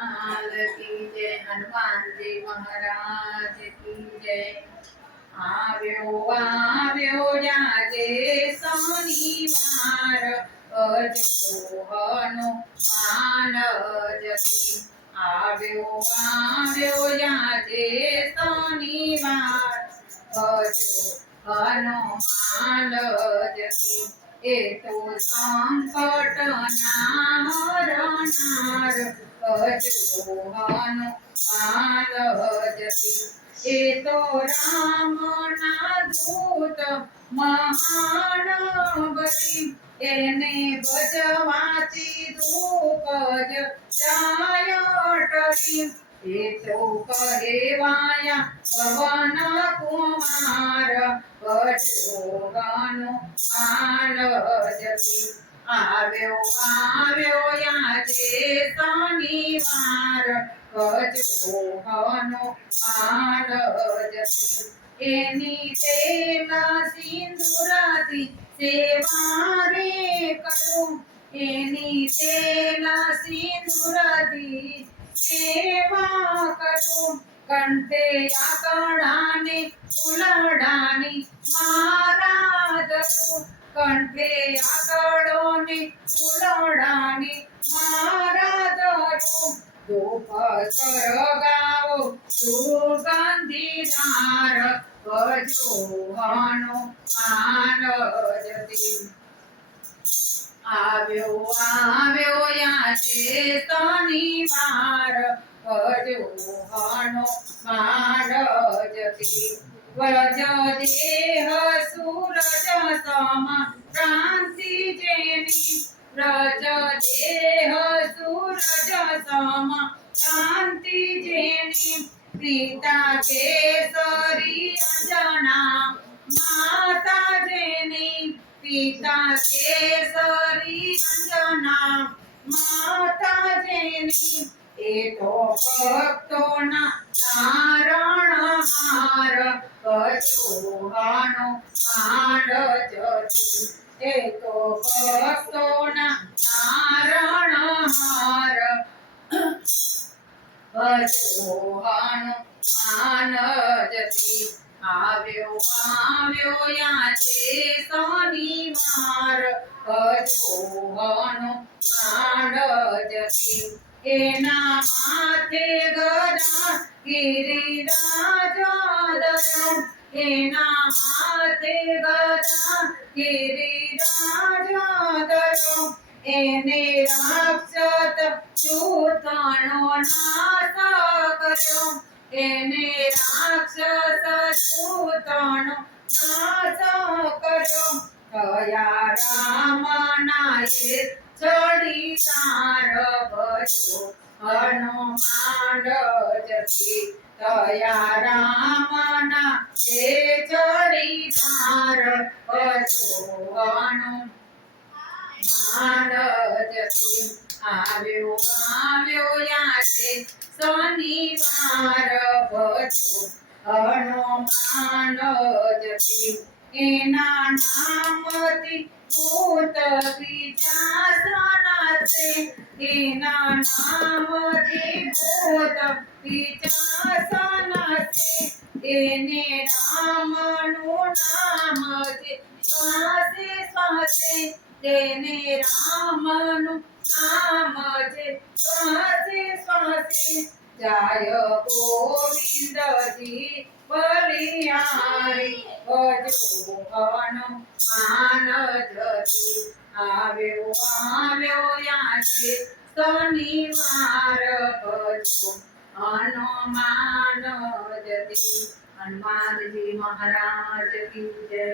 લાલ કી જય હનુમાનજી મહારાજ કી જય આવ્યો આવ્યો આજે માર અજોહનો માન જતી આવ્યો આવ્યો આજે શનિવાર. અજોહનો માન જતી એ સંકટ ના હરનાર અજોહનો માન જતી એ તો રામના દૂત મહાન બની. એને ભજવાથી દુઃખ જ જાય ટળી કહેવાયા પવન કુમાર, ભજોગનો માન જતી એની તેલા સિંદુરાથી સેવા રે કરું. એની તેલા સિંદુરાથી సేవా కరు కంటే అకడాని కులడాని మారాదరు. కంటే అకడోని కులడాని మారాదరు. దోపరగావు సుగంధినార కజోహను మానజతి આવ્યો આવ્યો ક્રાંતિ જેની. વ્રજ દેહ સૂરજ સમ ક્રાંતિ જેની. પિતા કેસરી અંજના, માતા જેની. પિતા કેસરી અંજના માતા જેની, એ તો ભક્તોના તારણ હાર કચોહાનો માંડ જતી એ તો ભક્તોના તારણ હાર કચોહાનો માન જતી આવ્યો આવ્યો યાચે માર ભજોહાનો માન જતી એના માથે ગદા ગિરિરાજ એના માથે ગદા ગિરિરાજ એને રાક્ષત ચૂતણો નાશ કર્યો. એને રાક્ષસ ચૂતણો નાશ કર્યો કયા રામના એ ચડી તાર ભજો હનુમાન જતી. કયા રામના એ ચડી તાર ભજો હનુમાન માન આવ્યો આવ્યો યાદે શનિવાર ભજો હનુમાન જતી એના નામથી ભૂત પિચાસનાશે એના નામથી ભૂત પિચાસનાશે એને રામનું નામ છે શ્વાસે શ્વાસે તેને રામનું નામ જે શ્વાસે શ્વાસે જાય ગોવિંદજી બલિહારી ભજો હવનો માન જતી આવ્યો આવ્યો યાચે શનિવાર ભજો હનુમાન જતી હનુમાનજી મહારાજ કી જય.